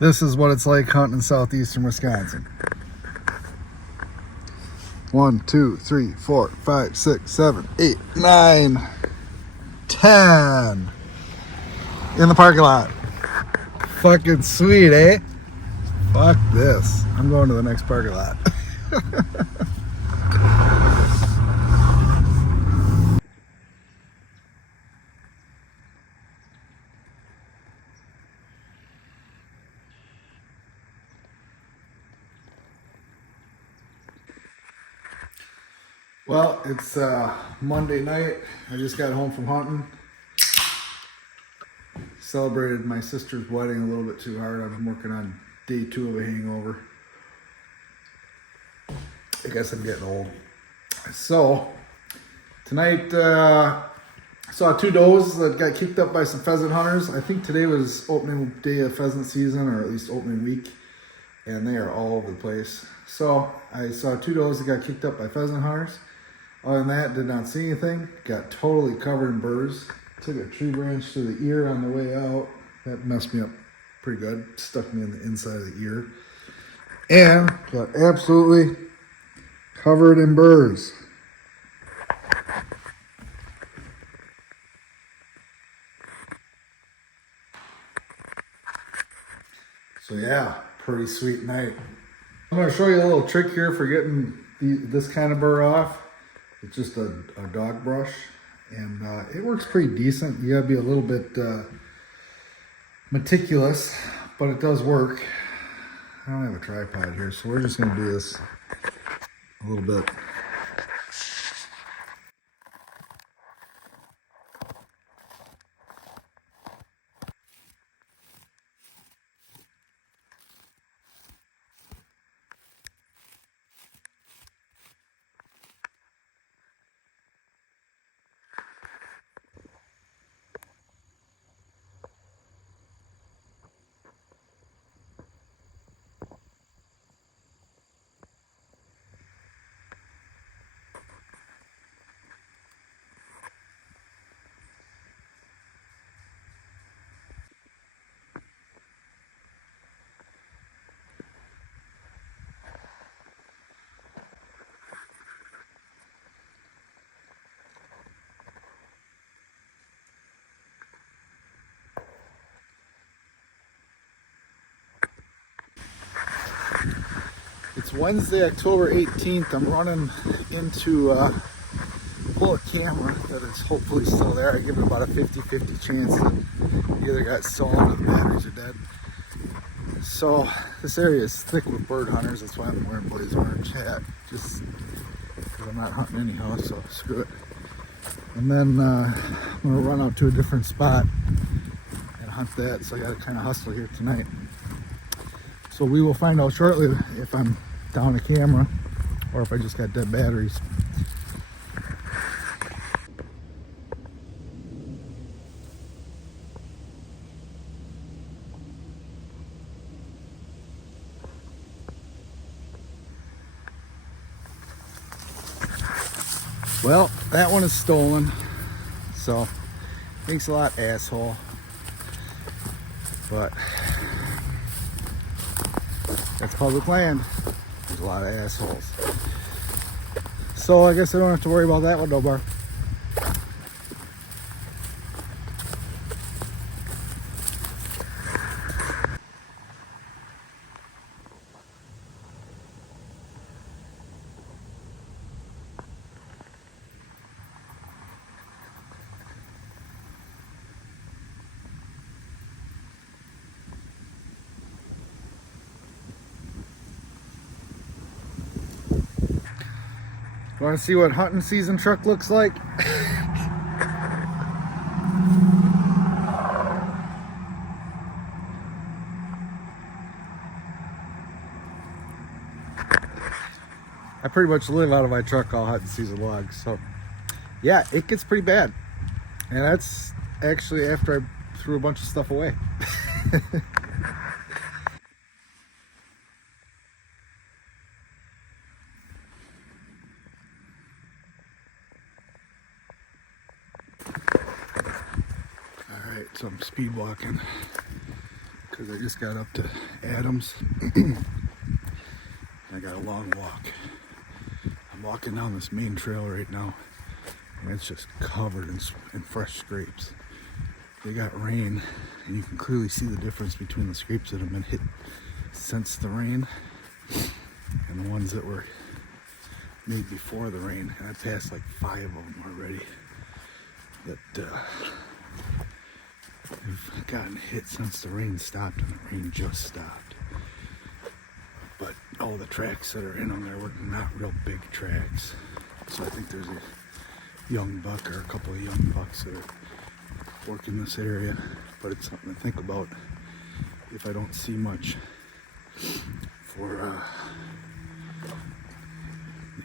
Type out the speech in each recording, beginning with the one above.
This is what it's like hunting in southeastern Wisconsin. 1, 2, 3, 4, 5, 6, 7, 8, 9, 10 in the parking lot. Fucking sweet, eh? Fuck this. I'm going to the next parking lot. Well, it's Monday night. I just got home from hunting. Celebrated my sister's wedding a little bit too hard. I'm working on day 2 of a hangover. I guess I'm getting old. So, tonight I saw 2 does that got kicked up by some pheasant hunters. I think today was opening day of pheasant season, or at least opening week, and they are all over the place. So, I saw 2 does that got kicked up by pheasant hunters. Other than that, did not see anything. Got totally covered in burrs. Took a tree branch to the ear on the way out. That messed me up pretty good. Stuck me in the inside of the ear. And got absolutely covered in burrs. So yeah, pretty sweet night. I'm going to show you a little trick here for getting this kind of burr off. It's just a dog brush, and it works pretty decent. You gotta be a little bit meticulous, but it does work. I don't have a tripod here, so we're just gonna do this a little bit. It's Wednesday, October 18th. I'm running into pull a camera that is hopefully still there. I give it about a 50-50 chance that either got stolen or the batteries are dead. So this area is thick with bird hunters. That's why I'm wearing blaze orange hat, just because I'm not hunting anyhow, so screw it. And then I'm gonna run out to a different spot and hunt that, so I gotta kind of hustle here tonight. So we will find out shortly if I'm down a camera or if I just got dead batteries. Well, that one is stolen, so thanks a lot, asshole. But that's public land. There's a lot of assholes. So I guess I don't have to worry about that one no more. Want to see what hunting season truck looks like? I pretty much live out of my truck all hunting season long, so yeah, it gets pretty bad. And that's actually after I threw a bunch of stuff away. So I'm speed walking because I just got up to Adams. I got a long walk. I'm walking down this main trail right now, and it's just covered in fresh scrapes. They got rain, and you can clearly see the difference between the scrapes that have been hit since the rain and the ones that were made before the rain. And I passed like 5 of them already that have gotten hit since the rain stopped, and the rain just stopped. But all the tracks that are in them, they're not real big tracks. So I think there's a young buck or a couple of young bucks that are working this area. But it's something to think about if I don't see much for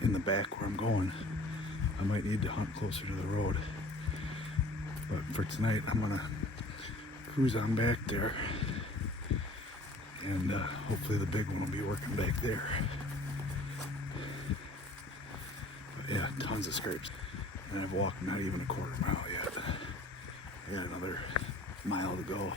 in the back where I'm going. I might need to hunt closer to the road. But for tonight, I'm gonna cruise on back there, and hopefully the big one will be working back there. But yeah, tons of scrapes. And I've walked not even a quarter mile yet. I got another mile to go.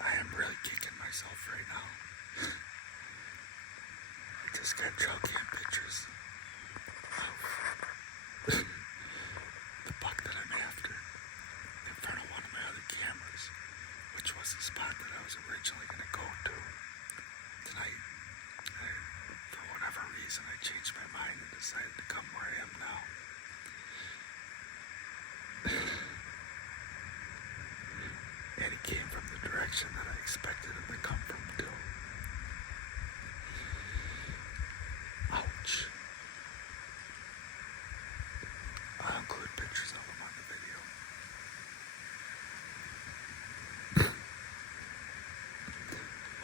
I am really kicking myself right now. I just got trail cam pictures of the buck that I'm after in front of one of my other cameras, which was the spot that I was originally going to go to tonight. For whatever reason, I changed my mind and decided to come where I am now. And he came from the direction that I expected him to come from too. Ouch. I'll include pictures of him on the video.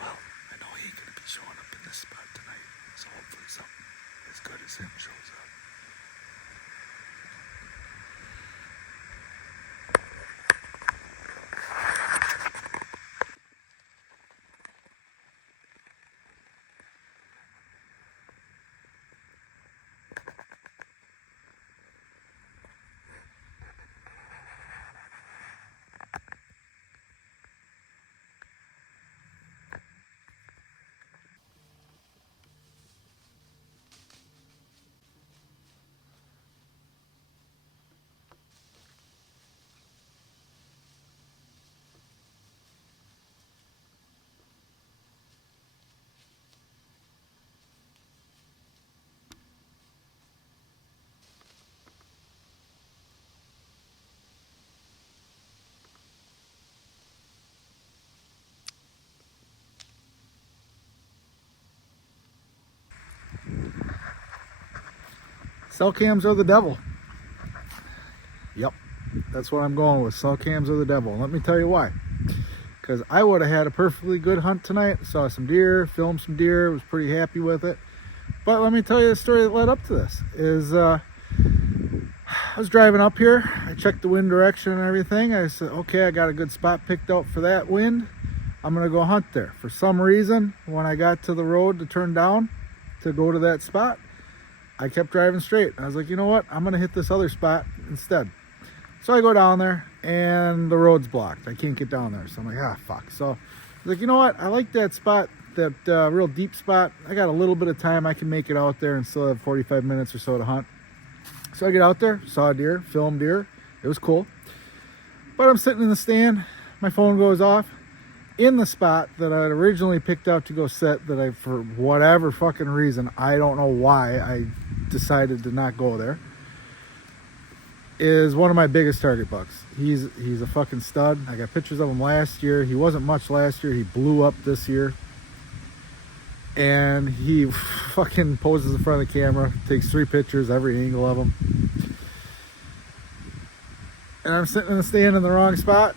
Well, I know he ain't gonna be showing up in this spot tonight, so hopefully something as good as him shows up. Cell cams are the devil. Yep, that's what I'm going with. Cell cams are the devil. And let me tell you why. Because I would have had a perfectly good hunt tonight. Saw some deer, filmed some deer, was pretty happy with it. But let me tell you the story that led up to this. I was driving up here. I checked the wind direction and everything. I said, okay, I got a good spot picked out for that wind. I'm going to go hunt there. For some reason, when I got to the road to turn down to go to that spot, I kept driving straight. I was like, you know what? I'm going to hit this other spot instead. So I go down there, and the road's blocked. I can't get down there. So I'm like, fuck. So I was like, you know what? I like that spot, that real deep spot. I got a little bit of time. I can make it out there and still have 45 minutes or so to hunt. So I get out there, saw a deer, filmed deer. It was cool. But I'm sitting in the stand. My phone goes off. In the spot that I had originally picked out to go set, that I, for whatever fucking reason, I don't know why I decided to not go there, is one of my biggest target bucks. He's a fucking stud. I got pictures of him last year. He wasn't much last year. He blew up this year. And he fucking poses in front of the camera, takes 3 pictures, every angle of him. And I'm sitting in the stand in the wrong spot,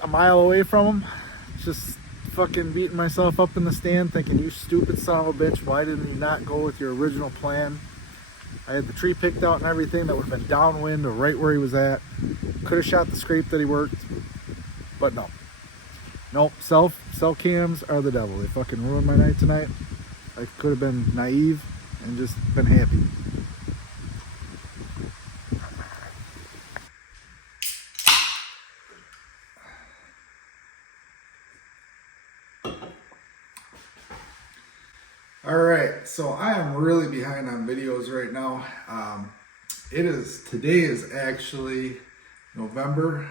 a mile away from him. Just fucking beating myself up in the stand thinking, you stupid son of a bitch, why didn't you not go with your original plan? I had the tree picked out and everything that would have been downwind or right where he was at. Could have shot the scrape that he worked, but no. Nope, cell cams are the devil. They fucking ruined my night tonight. I could have been naive and just been happy. All right, so I am really behind on videos right now. Today is actually November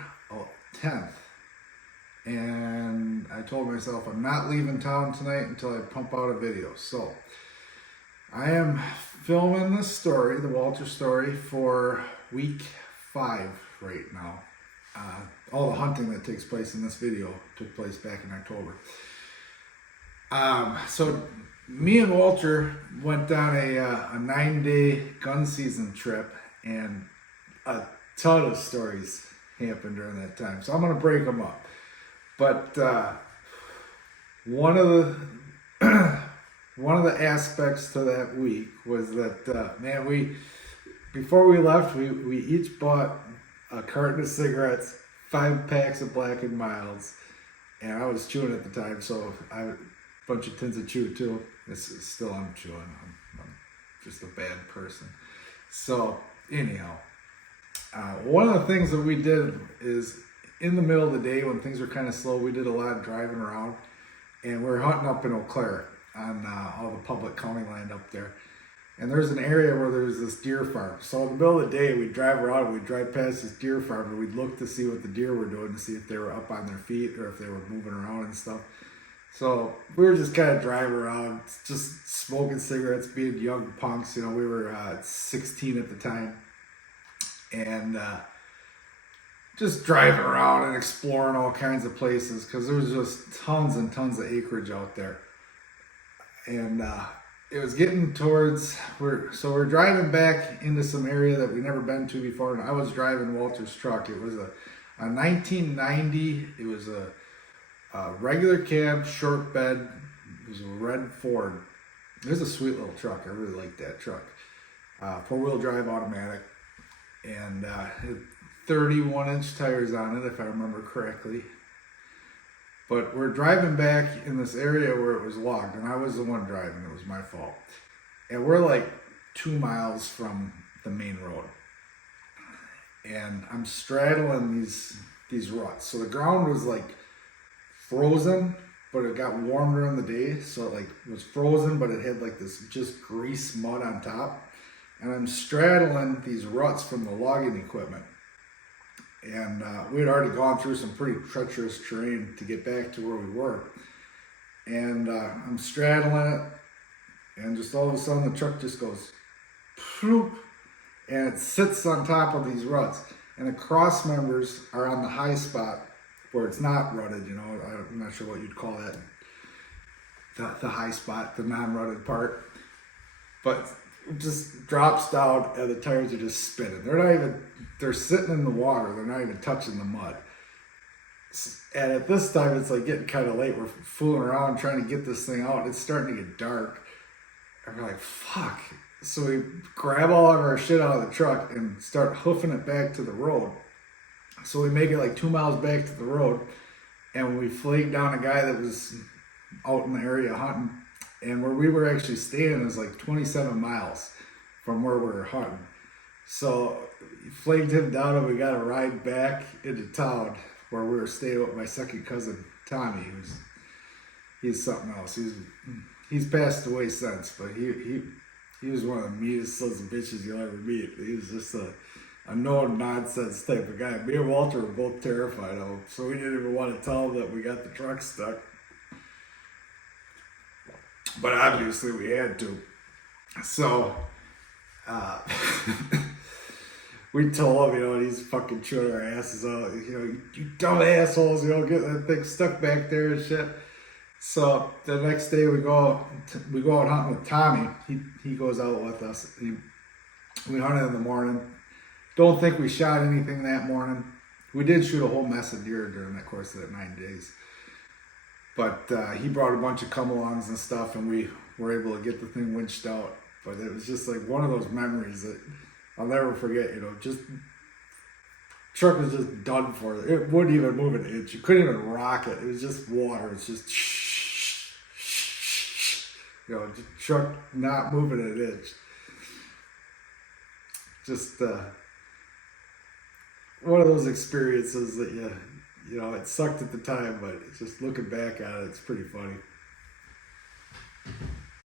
10th, and I told myself I'm not leaving town tonight until I pump out a video. So I am filming this story, the Walter story, for week 5 right now. All the hunting that takes place in this video took place back in October. So me and Walter went down a 9-day gun season trip, and a ton of stories happened during that time. So I'm going to break them up. But one of the aspects to that week was that man, before we left, we each bought a carton of cigarettes, 5 packs of Black and Milds, and I was chewing at the time, so a bunch of tins of chew too. Still I'm chewing. I'm just a bad person. So anyhow, one of the things that we did is in the middle of the day when things were kind of slow, we did a lot of driving around, and we were hunting up in Eau Claire on all the public county land up there. And there's an area where there's this deer farm. So in the middle of the day, we'd drive around and we'd drive past this deer farm and we'd look to see what the deer were doing, to see if they were up on their feet or if they were moving around and stuff. So we were just kind of driving around, just smoking cigarettes, being young punks. You know, we were 16 at the time. And just driving around and exploring all kinds of places because there was just tons and tons of acreage out there. And it was getting towards, we're driving back into some area that we've never been to before, and I was driving Walter's truck. It was a 1990, it was a regular cab, short bed. It was a red Ford. It was a sweet little truck. I really liked that truck. 4-wheel drive automatic, and it had 31-inch tires on it, if I remember correctly. But we're driving back in this area where it was logged, and I was the one driving. It was my fault. And we're like 2 miles from the main road. And I'm straddling these ruts. So the ground was like frozen, but it got warm during the day. So it like was frozen, but it had like this just grease mud on top. And I'm straddling these ruts from the logging equipment. And we had already gone through some pretty treacherous terrain to get back to where we were. And I'm straddling it, and just all of a sudden the truck just goes, ploop, and it sits on top of these ruts. And the cross members are on the high spot where it's not rutted, you know, I'm not sure what you'd call that, the high spot, the non-rutted part. But it just drops down and the tires are just spinning. They're sitting in the water. They're not even touching the mud. And at this time, it's like getting kind of late. We're fooling around trying to get this thing out. It's starting to get dark. And we're like, fuck. So we grab all of our shit out of the truck and start hoofing it back to the road. So we make it like 2 miles back to the road. And we flagged down a guy that was out in the area hunting. And where we were actually staying is like 27 miles from where we were hunting. So flagged him down and we got a ride back into town where we were staying with my second cousin, Tommy. He's something else. He's passed away since, but he was one of the meanest sons of bitches you'll ever meet. He was just a no-nonsense type of guy. Me and Walter were both terrified of him, so we didn't even want to tell him that we got the truck stuck. But obviously we had to. So we told him, you know, he's fucking chewing our asses out. You know, you dumb assholes, you know, get that thing stuck back there and shit. So the next day we go out hunting with Tommy. He goes out with us. We hunted in the morning. Don't think we shot anything that morning. We did shoot a whole mess of deer during that course of that 9 days. But he brought a bunch of come-alongs and stuff, and we were able to get the thing winched out. But it was just like one of those memories that I'll never forget, you know, just truck was just done for. It wouldn't even move an inch. You couldn't even rock it. It was just water. It's just, just truck not moving an inch. Just one of those experiences that it sucked at the time, but it's just looking back on it, it's pretty funny.